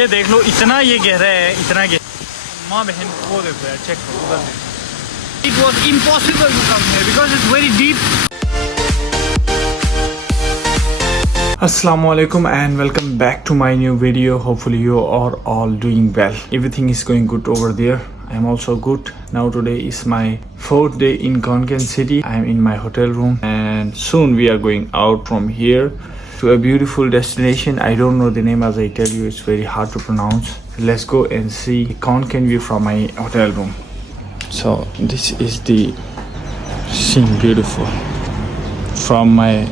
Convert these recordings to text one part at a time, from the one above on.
ये देख लो, इतना ये गहरा है, इतना गहरा। माँ बहन वो देखो यार, चेक करो उधर। It was impossible to come here because it's very deep. Assalamualaikum and welcome back to my new video. Hopefully you are all doing well. Everything is going good over there. I am also good. Now today is my 4th day in Konkan city. I am in my hotel room and soon we are going out from here to a beautiful destination. I don't know the name, as I tell you, it's very hard to pronounce. Let's go and see Konkan view from my hotel room. So this is the scene, beautiful from my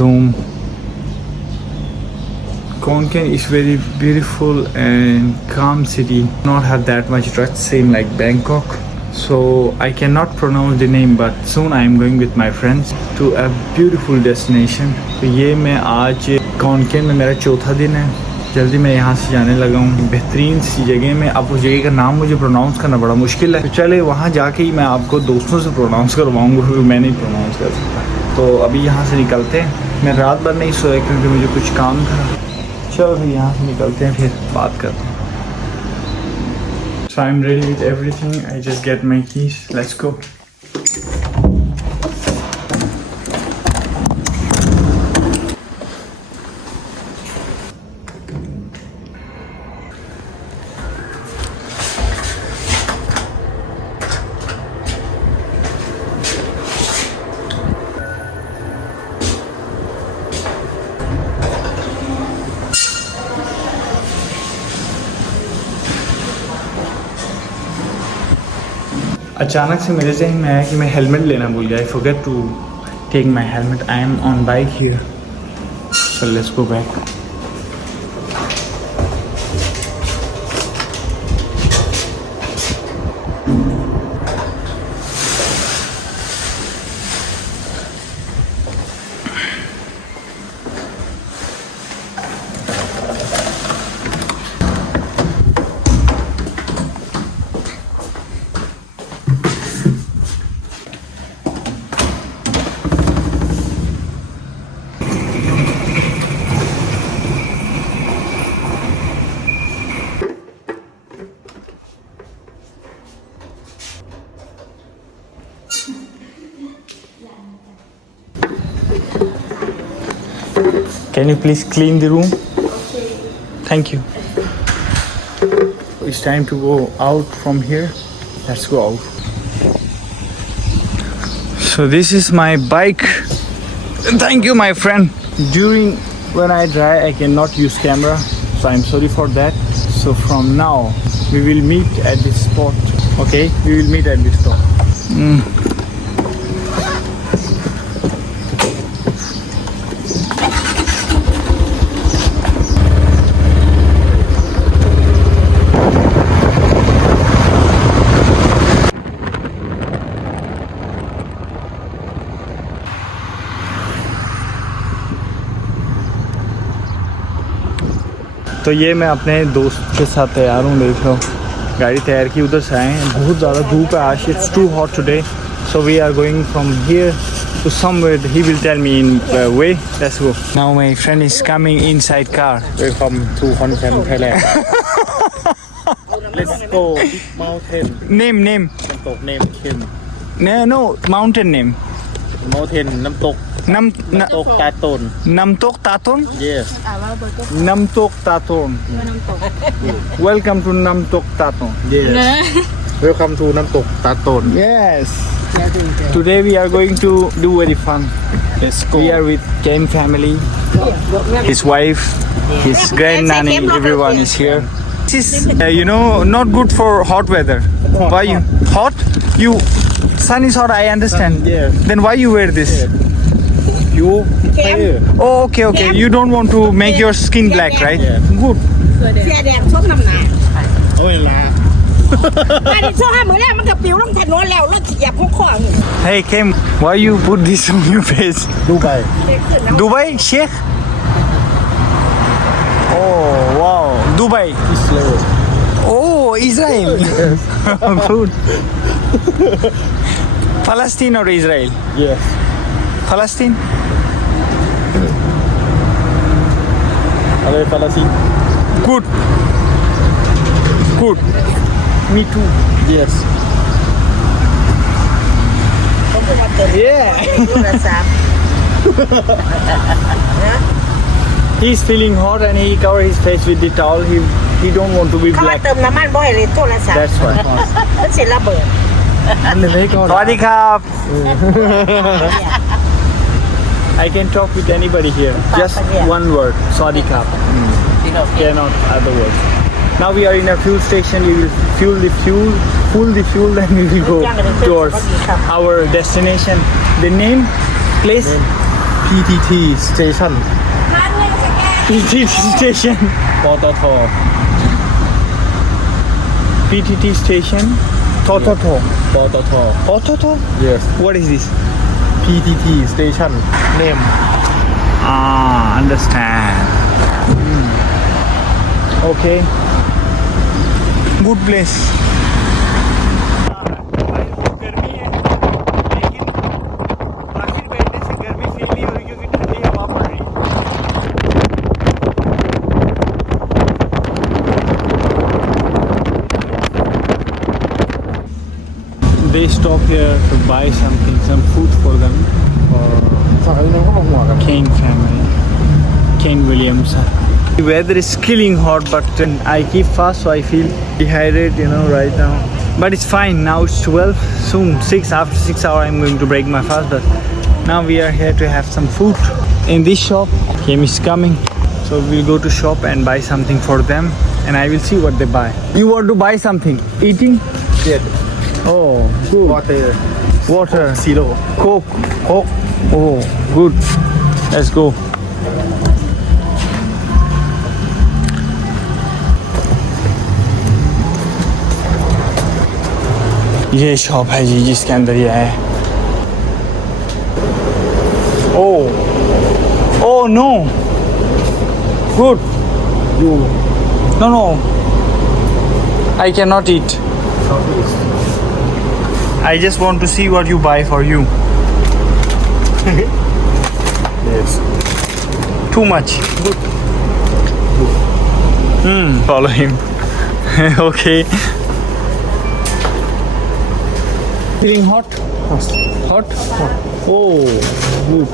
room. Konkan is very beautiful and calm city, not have that much rush, same like Bangkok. So I cannot pronounce the name, but soon I am going with my friends to a beautiful destination. तो ये मैं आज Konkan में मेरा चौथा दिन है। जल्दी मैं यहाँ से जाने लगा हूँ बेहतरीन सी जगह में। अब उस जगह का नाम मुझे प्रोनाउंस करना बड़ा मुश्किल है, तो चले वहाँ जाके ही मैं आपको दोस्तों से प्रोनाउंस करवाऊँगा, क्योंकि मैं नहीं प्रोनाउंस कर सकता। तो अभी यहाँ से निकलते हैं। मैं रात भर नहीं सोया क्योंकि मुझे कुछ काम था। चलो फिर यहाँ से निकलते हैं, फिर बात करते हैं। So I'm ready with everything. I just get my keys. Let's go. अचानक से मेरे जहन में आया कि मैं हेलमेट लेना भूल गया। I forget to take my helmet. I am on bike here, so let's go back. Can you please clean the room? Okay. Thank you. It's time to go out from here. Let's go out. So this is my bike. Thank you, my friend. During when I drive, I cannot use camera, so I'm sorry for that. So from now, we will meet at this spot. Okay? We will meet at this spot. तो ये मैं अपने दोस्त के साथ तैयार हूँ। देख लो, गाड़ी तैयार की, उधर से आए हैं। बहुत ज़्यादा धूप है आज, it's too hot today, so we are going from here to somewhere. He will tell me in way. Let's go. Now my friend is coming inside car. Welcome to Konkan, Thailand. Let's go big mountain. Name. น้ำตก name Kim. No, mountain name. Mountain น้ำตก Nam น้ำตกตาตน Namtok Taton. Yes. Namtok Taton. Welcome to Namtok Taton. Yes. Welcome to น้ำตกตาตน Yes. Today we are going to do very fun. Let's go. We are with Ken family, his wife, his grandnanny, everyone is here. This is, not good for hot weather. Why you hot? You sun is hot, I understand. Yes. Then why you wear this? You here. Oh, okay. You don't want to make your skin black, right? Yeah. Good. เสียแดงชกน้ำหนา เอาเวลา อันนี้ชกห้ามือแรกมันก็ปิวลงถนนแล้วรถเหยียบพวกของ Hey Kim, why you put this on your face? ดูไป Dubai, Sheikh? Oh, wow. Dubai. Israel. Oh, Israel. Good. Palestine or Israel? Yes. Palestine? อะไรปาเลสไตน์ Good. Good. Me too. yes เขาบอกว่าเติม Yeah. โทรศัพท์ He's feeling hot and he covered his face with the towel. He don't want to be เขาว่า black. เติมน้ำมันบ่อยเลยโทรศัพท์ That's why. มันสิระเบิด อันนี้ไม่ก็ Sawadee krap. I can talk with anybody here. Just one word. Sawadee krap. Cannot other words. Now we are in a fuel station. We will fuel the fuel, then we will go towards our destination. The name, place, PTT station PTT station. ปตท PTT station. Tototo. ปตท Tototo. yes What is this? PTT station name Ah, understand. Okay. Good place. They stop here to buy something, some food for them, for ฝั่งนี้น้องก็มาหัวกัน Kane family, Kane Williams. The weather is killing hot, but I keep fast, so I feel dehydrated, right now. But it's fine. Now it's 12. Soon, 6 after 6 hours, I'm going to break my fast. But now we are here to have some food in this shop. Kim is coming, so we'll go to shop and buy something for them, and I will see what they buy. You want to buy something? Eating? เจ็ด Oh, good. วอเตอร์ Water. ซีโร่ Coke. Coke. Oh, good. Let's go. ये shop है जी जिसके अंदर ये है oh no गुडยู no I cannot eat I just want to see what you buy for you yes too much good follow him okay feeling hot hot oh good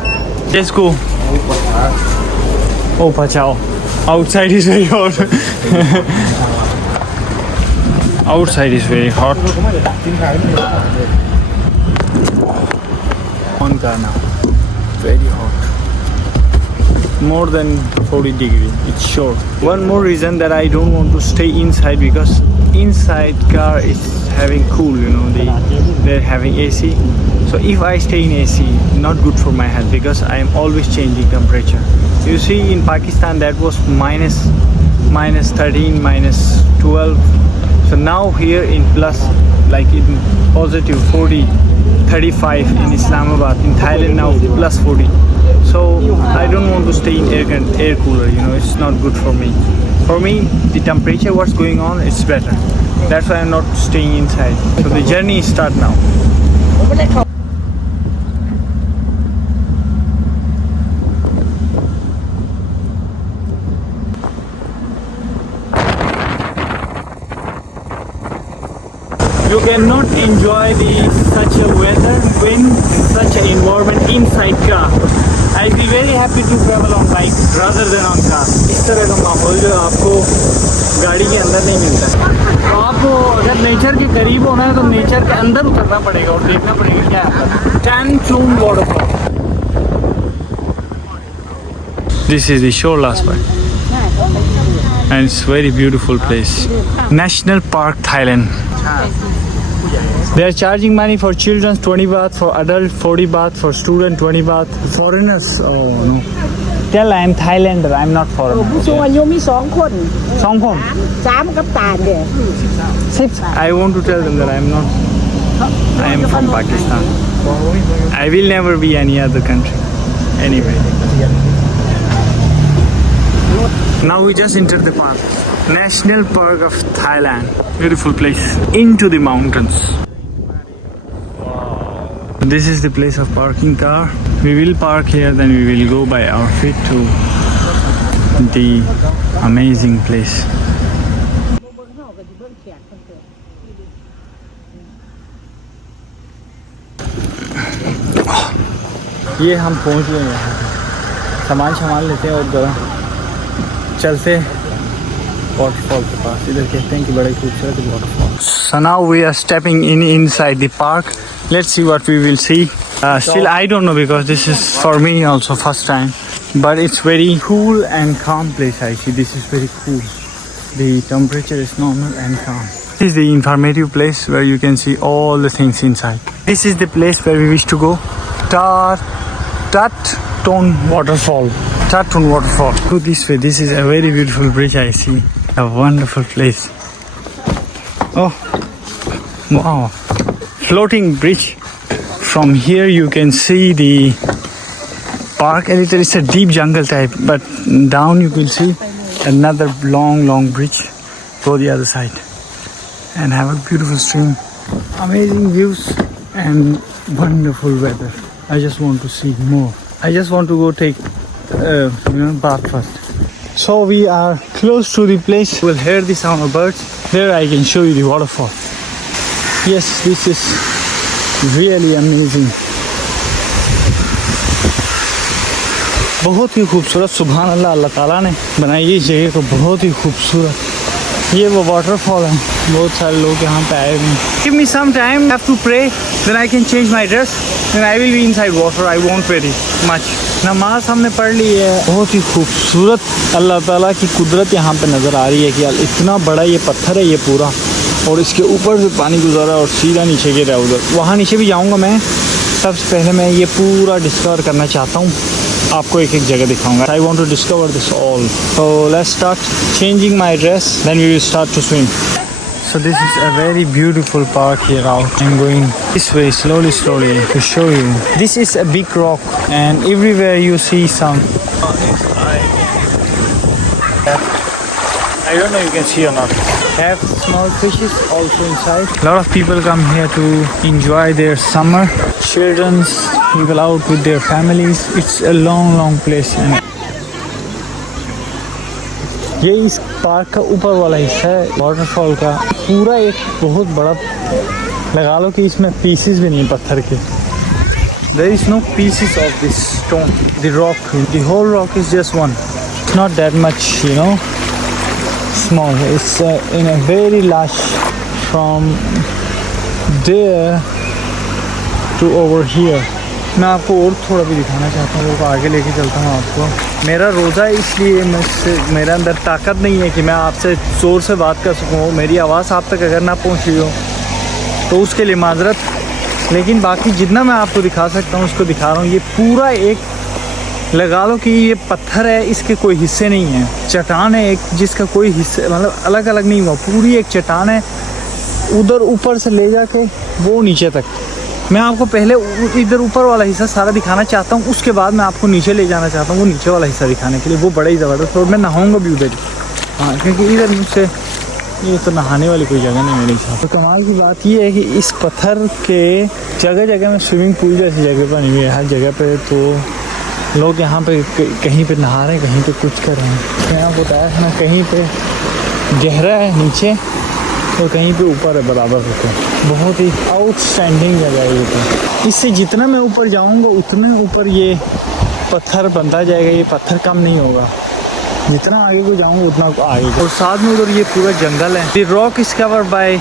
let's go oh pachao outside is very hot outside is very hot กินขายไม่ได้ on car now very hot more than 40 degree it's sure one more reason that I don't want to stay inside because inside car is having cool they're having AC so if I stay in AC not good for my health because I am always changing temperature you see in Pakistan that was minus 13 minus 12 so now here in plus like in positive 40 35 in Islamabad in Thailand now plus 40 so I don't want to stay in air cooler it's not good for me the temperature what's going on it's better that's why I'm not staying inside so the journey start now you cannot enjoy such a weather wind and such an environment inside car I feel very happy to travel on bike rather than on car इस तरह का माहौल जो आपको गाड़ी के अंदर नहीं मिलता तो आपको अगर नेचर के करीब होना है तो नेचर के अंदर उतरना पड़ेगा और देखना पड़ेगा क्या है टैन चून waterfall This is the shore last one and it's very beautiful place National Park Thailand They are charging money for children 20 baht, for adult 40 baht, for student 20 baht. Foreigners, oh no. Tell I am Thailander, I am not ผู้ foreigner. สูงอายุมี2 คน Songkong. 3กับตาลเด้อ Six. I want to tell them that I am not. I am from Pakistan. I will never be any other country. Anyway. Now we just entered the park. National Park of Thailand. Beautiful place. Into the mountains. This is the place of parking car. We will park here, then we will go by our feet to the amazing place. ये हम पहुंच गए हैं, सामान लेते हैं और जरा चलते वाटरफॉल के पास। इधर कहते हैं कि बड़ा खूबसूरत waterfall. So now we are stepping inside the park. Let's see what we will see. Still I don't know because this is for me also first time. But it's very cool and calm place. I see this is very cool. The temperature is normal and calm. This is the informative place where you can see all the things inside. This is the place where we wish to go. Tatton Waterfall. Tatton Waterfall. Go this way. This is a very beautiful bridge. I see a wonderful place. Oh, wow! Floating bridge. From here you can see the park. A little, it's a deep jungle type, but down you can see another long bridge. Go the other side and have a beautiful stream. Amazing views and wonderful weather. I just want to see more. I just want to go take bath first. So we are close to the place. We'll hear the sound of birds. There I can show you the waterfall. Yes, this is really amazing. बहुत ही खूबसूरत, सुभान अल्लाह, अल्लाह ताला ने बनाई इस जगह को बहुत ही खूबसूरत। ये वो वाटरफॉल है, बहुत सारे लोग यहाँ पे आए हुए हैं। Give me some time, I have to pray, then I can change my dress, then I will be inside water. I won't very much. नमाज हमने पढ़ ली है। बहुत ही खूबसूरत अल्लाह ताला की कुदरत यहाँ पे नज़र आ रही है कि इतना बड़ा ये पत्थर है ये पूरा, और इसके ऊपर से पानी गुजारा और सीधा नीचे गिरा उधर। वहाँ नीचे भी जाऊँगा मैं, सबसे पहले मैं ये पूरा डिस्कवर करना चाहता हूँ, आपको एक जगह दिखाऊंगा। I want to discover this all. So let's start changing my dress, then we will start to swim. So this is a very beautiful park here out. I'm going this way slowly to show you. This is a big rock and everywhere you see some. I don't know you can see or not. Have small fishes also inside. A lot of people come here to enjoy their summer. Children's people out with their families. It's a long place. And ये इस park का ऊपर वाला हिस्सा है waterfall का। पूरा एक बहुत बड़ा, लगा लो कि इसमें पीसेस भी नहीं पत्थर के। There is no pieces of this stone, the rock. The whole rock is just one. It's not that much, small. It's in a very large, from there to over here. मैं आपको और थोड़ा भी दिखाना चाहता हूँ, वो आगे लेके चलता हूँ आपको। मेरा रोज़ा है इसलिए मेरे अंदर ताकत नहीं है कि मैं आपसे ज़ोर से बात कर सकूँ। मेरी आवाज़ आप तक अगर ना पहुँच रही हो तो उसके लिए माजरत, लेकिन बाकी जितना मैं आपको दिखा सकता हूँ उसको दिखा रहा हूँ। ये पूरा एक, लगा लो कि ये पत्थर है, इसके कोई हिस्से नहीं है। चट्टान है एक जिसका कोई हिस्से मतलब अलग अलग नहीं हुआ, पूरी एक चट्टान है। उधर ऊपर से ले जाके वो नीचे तक, मैं आपको पहले इधर ऊपर वाला हिस्सा सारा दिखाना चाहता हूँ, उसके बाद मैं आपको नीचे ले जाना चाहता हूँ वो नीचे वाला हिस्सा दिखाने के लिए। वो बड़ा ही ज़बरदस्त, और मैं नहाऊँगा भी उधर ही। हाँ, क्योंकि इधर मुझसे ये तो नहाने वाली कोई जगह नहीं मेरे हिसाब से। तो कमाल की बात ये है कि इस पत्थर के जगह में स्विमिंग पूल जैसी जगह बनी हुई है हर जगह पे। तो लोग यहाँ पे कहीं पे नहा रहे हैं, कहीं पे कुछ कर रहे हैं। मैं आपको बताया ना, कहीं पे गहरा है नीचे और कहीं पे ऊपर है बराबर होते हैं। बहुत ही आउटस्टैंडिंग जगह है ये तो। इससे जितना मैं ऊपर जाऊँगा उतने ऊपर ये पत्थर बनता जाएगा, ये पत्थर कम नहीं होगा। जितना आगे को जाऊँगा उतना आगे। और साथ में उधर ये पूरा जंगल है। The rock is covered by,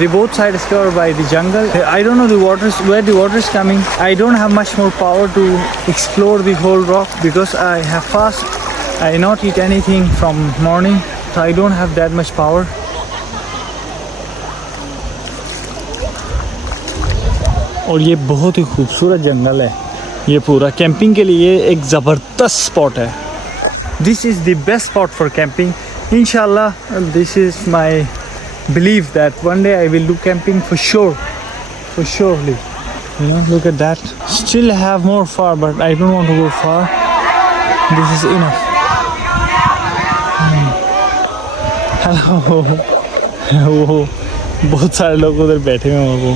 the both side is covered by the jungle. I don't know where the water is coming. I don't have much more power to explore the whole rock because I have fast. I not eat anything from morning, so I don't have that much power. और ये बहुत ही खूबसूरत जंगल है। ये पूरा camping के लिए एक ज़बरदस्त स्पॉट है। This is the best spot for camping. Inshallah, this is my belief that one day I will do camping for sure. For surely. Look at that. Still have more far, but I don't want to go far. This is enough. Hello. वो बहुत सारे लोग उधर बैठे हुए हैं, वो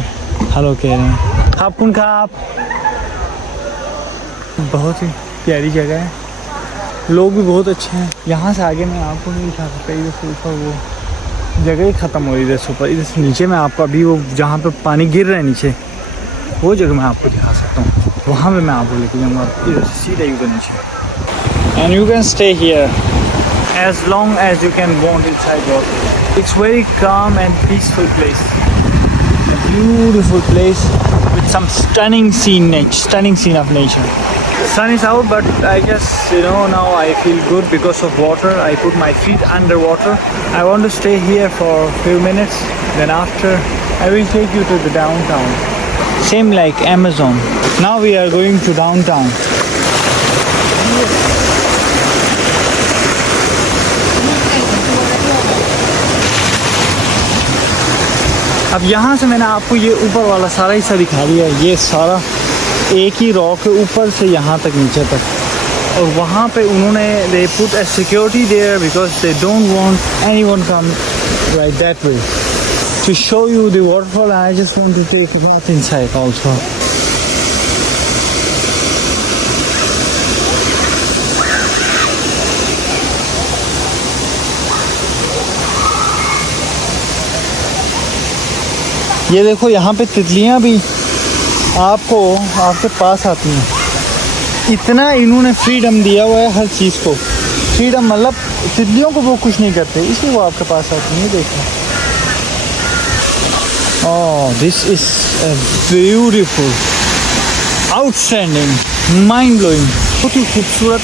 hello कह रहे हैं। आप कौन खा आप? बहुत ही प्यारी जगह है। लोग भी बहुत अच्छे हैं। यहाँ से आगे मैं आपको नहीं दिखा सकता, इधर से ऊपर वो जगह ही ख़त्म हो रही है, इधर से ऊपर। इधर से नीचे मैं आपको अभी वो जहाँ पे पानी गिर रहा है नीचे, वो जगह मैं आपको दिखा सकता हूँ। वहाँ पे मैं आपको लेके जाऊँगा, इधर से सीधा उधर नीचे। And you can stay here as long as you can want inside water. It's very calm and peaceful place. A beautiful place with some stunning scene of nature. The sun is out, but I guess now I feel good because of water. I put my feet underwater. I want to stay here for a few minutes. Then after, I will take you to the downtown. Same like Amazon. Now we are going to downtown. अब यहाँ से मैंने आपको ये ऊपर वाला सारा हिस्सा दिखा दिया। ये सारा एक ही रॉक है ऊपर से यहाँ तक नीचे तक, और वहाँ पे उन्होंने they put a security there because they don't want anyone come right that way. To show you the waterfall, I just want to take a bath inside also. ये देखो यहाँ पे तितलियाँ भी आपको आपके पास आती हैं। इतना इन्होंने फ्रीडम दिया हुआ है हर चीज़ को। फ्रीडम मतलब तितलियों को वो कुछ नहीं करते, इसलिए वो आपके पास आती हैं। देखो, oh this is beautiful, outstanding, mind blowing, बहुत ही खूबसूरत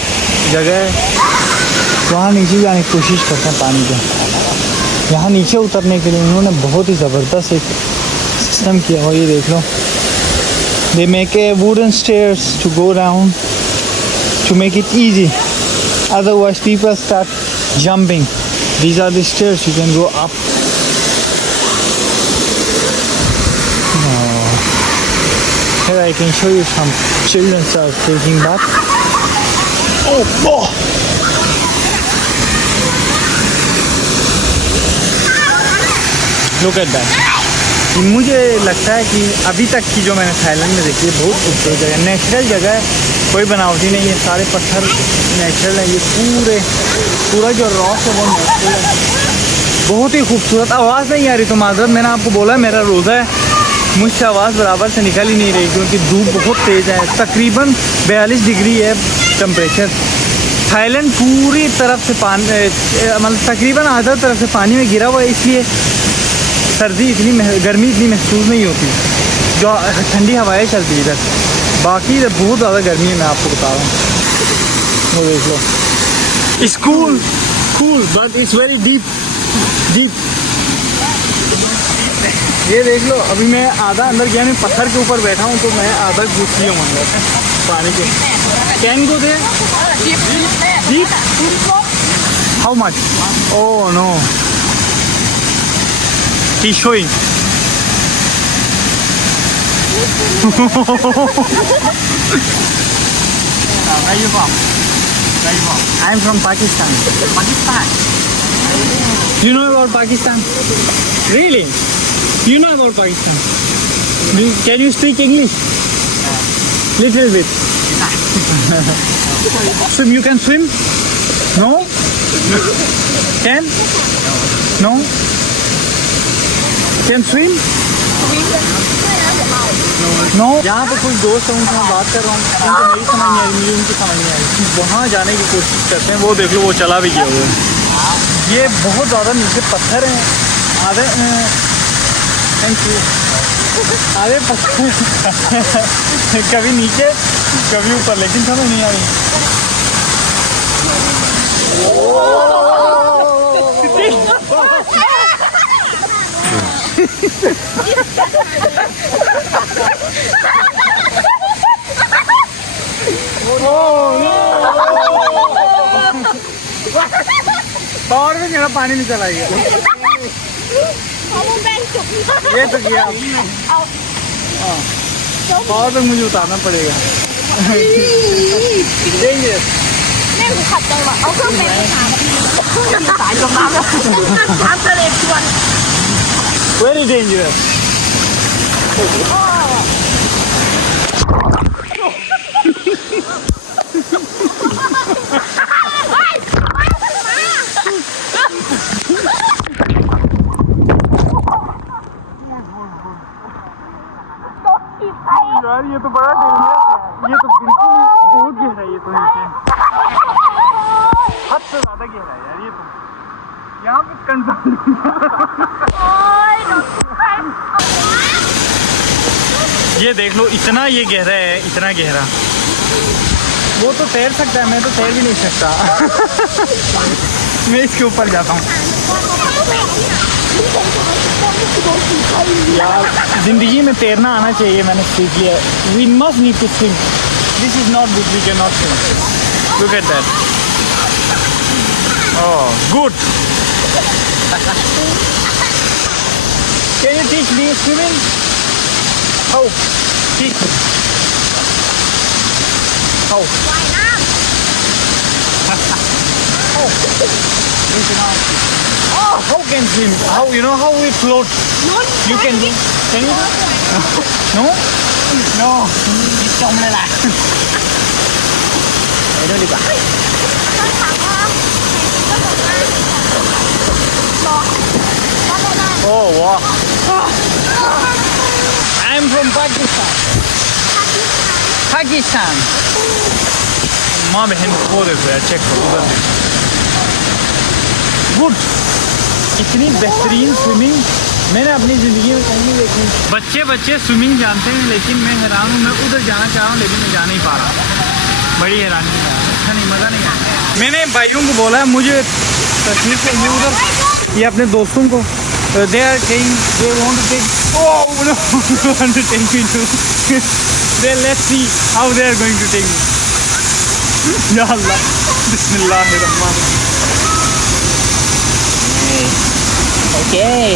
जगह है। वहाँ नीचे जाने की कोशिश करते हैं पानी के। यहाँ नीचे उतरने के लिए उन्होंने बहुत ही ज़बरदस्त एक सिस्टम किया हुआ। ये देख लो, they make a wooden stairs to go down to make it easy, otherwise people start jumping. These are the stairs you can go up. Here I can show you some children are taking bath. Oh. Look at that. मुझे लगता है कि अभी तक की जो मैंने Thailand में देखी है बहुत खूबसूरत जगह है। नेचुरल जगह है, कोई बनावटी नहीं है, सारे पत्थर नेचुरल है। ये पूरा जो रॉक है वो नेचुरल है, बहुत ही खूबसूरत। आवाज़ नहीं आ रही तो माजरत, मैंने आपको बोला मेरा रोज़ा है, मुझसे आवाज़ बराबर से निकल ही नहीं रही क्योंकि धूप बहुत तेज़ है। तकरीबन 42 डिग्री है टेम्परेचर। थाईलैंड पूरी तरफ से पानी मतलब तकरीबन आधा तरफ से पानी में गिरा हुआ है, इसलिए सर्दी गर्मी इतनी महसूस नहीं होती। जो ठंडी हवाएं चलती है इधर, बाकी इधर बहुत ज़्यादा गर्मी है। मैं आपको बता रहा हूँ, वो देख लो। It's cool but it's very deep. ये देख लो, अभी मैं आधा अंदर गया, मैं पत्थर के ऊपर बैठा हूँ तो मैं आधा घुस लिया हूँ अंदर पानी के। Can go they deep? How much? Oh no, he's showing. Where you from? I'm from Pakistan. You know about Pakistan? Really? You know about Pakistan? Can you speak English? Little bit. Swim? You can swim? No? Can? No? Can swim? No? यहाँ पे कुछ दोस्त हैं, उनसे मैं बात कर रहा हूँ, उनको मेरी समझ नहीं आई, मुझे उनकी समझ नहीं आई। वहाँ जाने की कोशिश करते हैं। वो देख लो, वो चला भी गया हुआ है। ये बहुत ज़्यादा नीचे पत्थर हैं, आधे थैंक यू आधे पत्थर कभी नीचे कभी ऊपर, लेकिन समझ नहीं आ रही। और भी मेरा पानी नहीं चला गया। ये तो किया और भी मुझे उतारना पड़ेगा। Very dangerous. ये तो नीचे हद से ज़्यादा गहरा है यार ये तो। यहाँ पे कंफर्म ये देख लो इतना ये गहरा है, इतना गहरा। वो तो तैर सकता है, मैं तो तैर भी नहीं सकता। मैं इसके ऊपर जाता हूँ यार। जिंदगी में तैरना आना चाहिए, मैंने सीख लिया। We must need to swim. This is not good, we can not swim. Look at that. Oh good. Can you teach me swimming? How? Teach me. How? Oh, how can swim? How, you know how we float? You can do? Can you do? No? No. Chồng này lại. Để đó đi bạn. Oh wow. I'm from Pakistan. Pakistan. माँ बहन वो देखो यार, check करो उधर देखो। Good. इतनी बेहतरीन स्विमिंग मैंने अपनी ज़िंदगी में कहीं नहीं देखी। बच्चे स्विमिंग जानते हैं, लेकिन मैं हैरान हूँ। मैं उधर जाना चाह रहा हूँ लेकिन मैं जा नहीं पा रहा। बड़ी हैरानी है, अच्छा नहीं, मज़ा नहीं आया। मैंने भाइयों को बोला है मुझे तस्वीर चाहिए उधर, ये अपने दोस्तों को। They are taking, they want to take, oh no, want to take me to, they let's see how they are going to take me. या अल्लाह, बिस्मिल्लाहिर्रहमानिर्रहीम। Okay.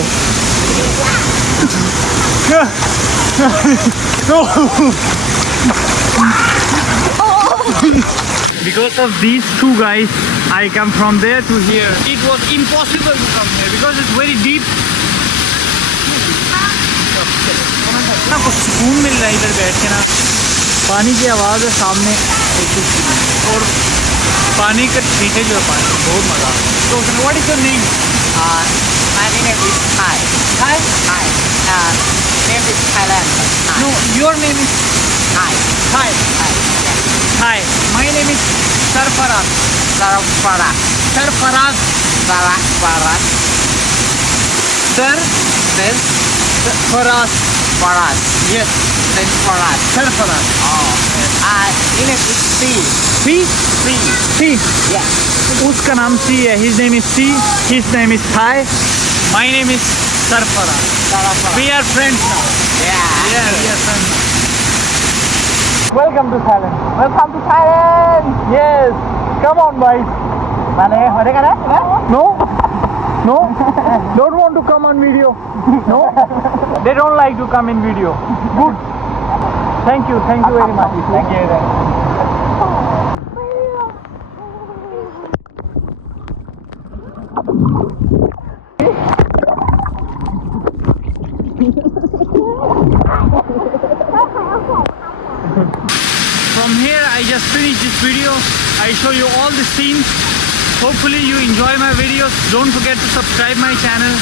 Because of these two guys, I come from there to here. It was impossible to come here because it's very deep. ना कुछ सुकून मिल रहा है इधर बैठ के ना। पानी की आवाज़ है सामने और पानी का छींटे जो है पानी, बहुत मज़ा आता है। So what is your name? My name is Thai. Thai? Thai. Name is Thailand. Thai. No, your name is Thai. Thai. Thai. Yes. Hi, my name is Sarfaraz. Sarfaraz. Sarfaraz. Sarfaraz. Sir Then Faraz. Faraz. Yes, Then Faraz. Sarfaraz. Oh. Name is C. C? C. C. Yes. उसका नाम C है. His name is C. His name is Thai. My name is Sarfaraz. Sarfaraz. We are friends now. Yeah. Yeah, we are friends. Welcome to Thailand. Welcome to Thailand. Yes. Come on, boys. Bạn này hồi đấy cái đấy. No? No? Don't want to come on video. No? They don't like to come in video. Good. Thank you very much. Thank you. From here I just finished this video. I show you all the scenes. Hopefully you enjoy my videos. Don't forget to subscribe my channel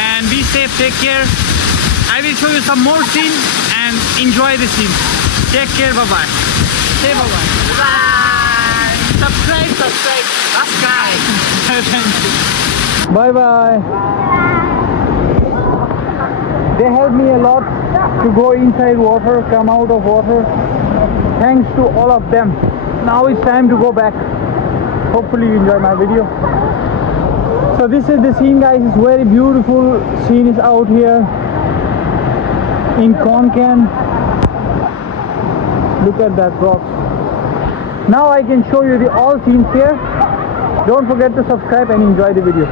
and be safe, take care. I will show you some more scenes and enjoy the scenes. Take care, bye bye. Say bye bye. Bye. Subscribe. Thank you. Bye bye. They helped me a lot to go inside water, come out of water. Thanks to all of them. Now it's time to go back. Hopefully you enjoy my video. So this is the scene, guys. It's very beautiful scene is out here in Khon Kaen. Look at that rock. Now I can show you the all scenes here. Don't forget to subscribe and enjoy the video.